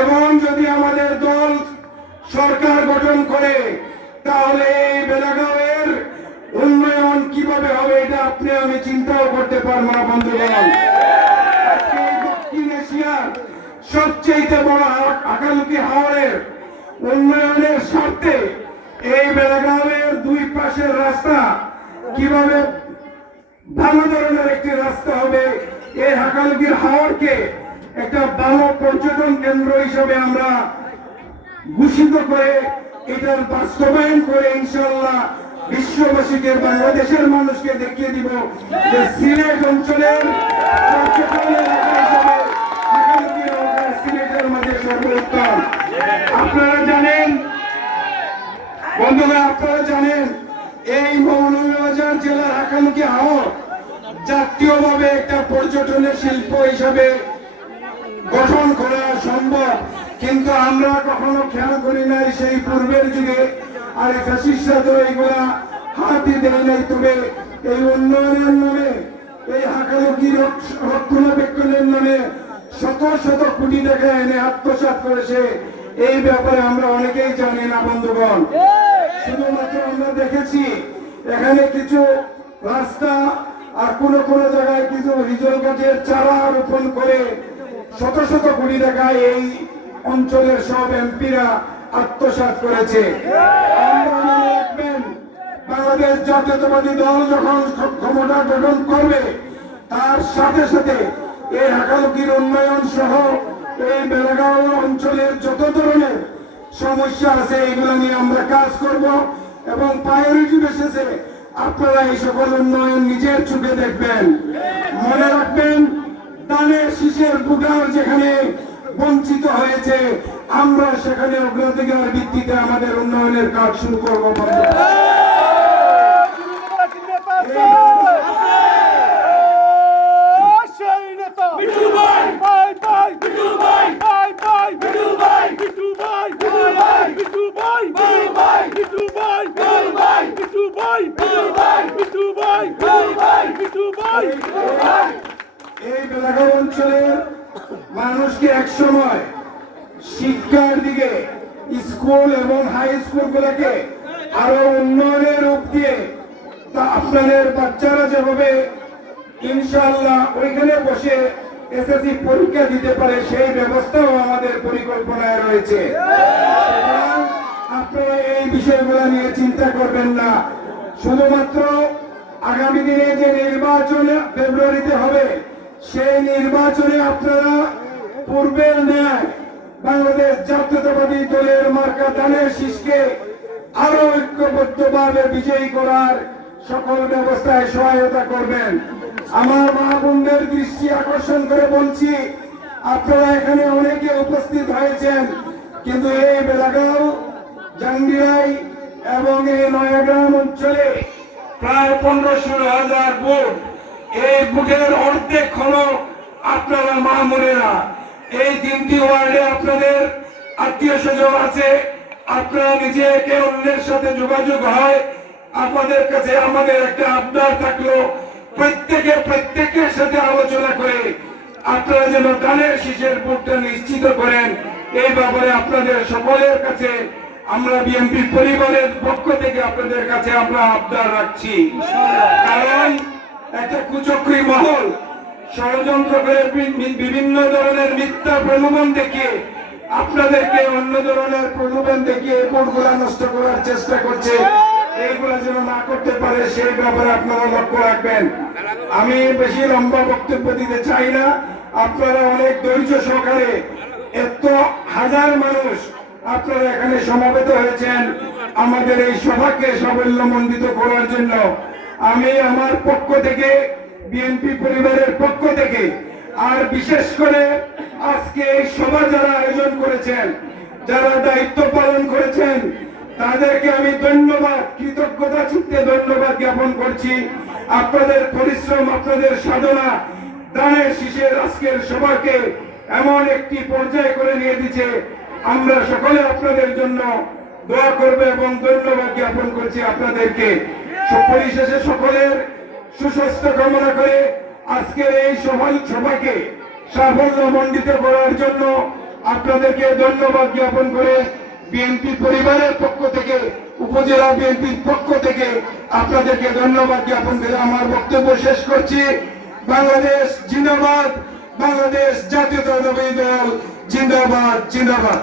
এবং যদি আমাদের দল সরকার গঠন করে তাহলে এই বেলাগাঁওয়ের উন্নয়ন কিভাবে হবে এটা আপনি আমি চিন্তাও করতে পারবো না বন্ধুগণ। আজকে দক্ষিণ এশিয়ার সবচেয়ে বড় আকালুকি হাওরের উন্নয়নের স্বার্থে এই বেলাগাঁওয়ের দুই পাশের রাস্তা কিভাবে ভালো ধরনের একটি রাস্তা হবে, এই হাকালুকির হাওরকে একটা ভালো পর্যটন কেন্দ্র হিসেবে আমরা ঘোষিত করে এটার বাস্তবায়ন করে ইনশাআল্লাহ বিশ্ববাসীকে বাংলাদেশের মানুষকে দেখিয়ে দিব যে সিলেট অঞ্চলের পর্যটনের হিসেবে হাকালুকি হাওর সিলেটের মাঝে সর্বোত্তম। আপনারা জানেন বন্ধুরা, আপনারা জানেন এই মৌলভীবাজার জেলার হাকালুকি হাওর জাতীয়ভাবে একটা পর্যটনের শিল্প হিসাবে গঠন করা সম্ভব, কিন্তু আমরা কখনো খেয়াল করি নাই সেই পূর্বের যুগে। আর ফ্যাসিস্টরা তো এইগুলা হাতই দেয় নাই। তবে এই উন্নয়নের নামে, এই হাকালুকি রক্ষণাবেক্ষণের নামে শত শত কোটি টাকা এনে আত্মসাৎ করেছে, এই ব্যাপারে আমরা অনেকেই জানি না বন্ধুগণ। শুধুমাত্র আমরা দেখেছি এখানে কিছু রাস্তা আর কোন কোন জায়গায় কিছু হিজল গাছের চারা রোপণ করে শত শত কোটি টাকা এই অঞ্চলের সব এমপিরা আত্মসাৎ করেছে। বাংলাদেশ জাতীয়তাবাদী দল যখন ক্ষমতা গঠন করবে তার সাথে সাথে এই হাকালুকির উন্নয়ন সহ এই বেলাগাঁও অঞ্চলের যত ধরনের সমস্যা আছে এগুলো নিয়ে আমরা কাজ করব এবং প্রায়োরিটি বেসিসে আপনারা এই সকল উন্নয়ন নিজের চোখে দেখবেন। মনে রাখবেন, দানের শীষের ভোটার যেখানে বঞ্চিত হয়েছে আমরা সেখানে অগ্রাধিকার ভিত্তিতে আমাদের উন্নয়নের কাজ শুরু করবো। এই বেলাগাঁও অঞ্চলের মানুষকে একসময় শিক্ষার দিকে স্কুল এবং হাই স্কুল গুলোকে আরো উন্নয়নের রূপ দিয়ে তা আপনাদের বাচ্চারা যেভাবে ইনশাআল্লাহ ওইখানে বসে এসএসসি পরীক্ষা দিতে পারে সেই ব্যবস্থাও আমাদের পরিকল্পনায় রয়েছে। আপনারা এই বিষয়গুলো নিয়ে চিন্তা করবেন না। শুধুমাত্র আগামী দিনে যে নির্বাচন ফেব্রুয়ারিতে হবে সেই নির্বাচনে আপনারা পূর্বের ন্যায় বাংলাদেশ জাতীয়তাবাদী দলের মার্কা দানের শীষকে আরো ঐক্যবদ্ধভাবে বিজয়ী করার সকল ব্যবস্থায় সহায়তা করবেন। আমার মা বোনদের দৃষ্টি আকর্ষণ করে বলছি, আপনারা এখানে অনেকে উপস্থিত হয়েছেন, কিন্তু এই বেলাগাঁও, জাঙ্গিরাই এবং এই নয়াগ্রাম অঞ্চলে প্রায় 15-16,000 ভোট। এই ভোটের অর্ধেক হলো আপনারা মা বোনেরা। এই 3টি ওয়ার্ডে আপনাদের আত্মীয় স্বজন আছে, আপনারা নিজে একে অন্যের সাথে যোগাযোগ হয়। আপনাদের কাছে আমাদের একটা আবদার থাকলো, প্রত্যেকের সাথে আলোচনা করে আপনারা যেন দানের শীষের ভোটটা নিশ্চিত করেন। এই ব্যাপারে আপনাদের সকলের কাছে আমরা বিএনপি পরিবারের পক্ষ থেকে আপনাদের কাছে আমরা আবদার রাখছি। কারণ একটা কুচক্রী মহল ষড়যন্ত্র করে বিভিন্ন ধরনের মিথ্যা প্রলোভন দেখিয়ে আপনাদেরকে অন্য ধরনের প্রলোভন দেখিয়ে ভোটগুলা নষ্ট করার চেষ্টা করছে। এইগুলা যেন না করতে পারে সেই ব্যাপারে আপনারা লক্ষ্য রাখবেন। আমি বেশি লম্বা বক্তব্য দিতে চাই না। আপনারা অনেক ধৈর্য সহকারে, এত হাজার মানুষ আপনারা এখানে সমবেত হয়েছেন আমাদের এই সভাকে সাফল্যমণ্ডিত করার জন্য। আমি আমার পক্ষ থেকে, বিএনপি পরিবারের পক্ষ থেকে, আর বিশেষ করে আজকে এই সভা যারা আয়োজন করেছেন, যারা দায়িত্ব পালন করেছেন, তাদেরকে আমি ধন্যবাদ, কৃতজ্ঞতা চিত্তে ধন্যবাদ জ্ঞাপন করছি। আপনাদের পরিশ্রম, আপনাদের সাধনা দানের শীষের আজকের সভাকে এমন একটি পর্যায়ে করে নিয়ে দিচ্ছে। আমরা সকলে আপনাদের জন্য দোয়া করবে এবং ধন্যবাদ জ্ঞাপন করছি আপনাদেরকে। পরিশেষে সকলের সুস্বাস্থ্য কামনা করে আজকের এই সভাকে সাফল্যমণ্ডিত করার জন্য আপনাদেরকে ধন্যবাদ জ্ঞাপন করে বিএনপি পরিবারের পক্ষ থেকে, উপজেলা বিএনপির পক্ষ থেকে আপনাদেরকে ধন্যবাদ জ্ঞাপন করে আমার বক্তব্য শেষ করছি। বাংলাদেশ জিন্দাবাদ, বাংলাদেশ জাতীয়তাবাদী দল জিন্দাবাদ, জিন্দাবাদ।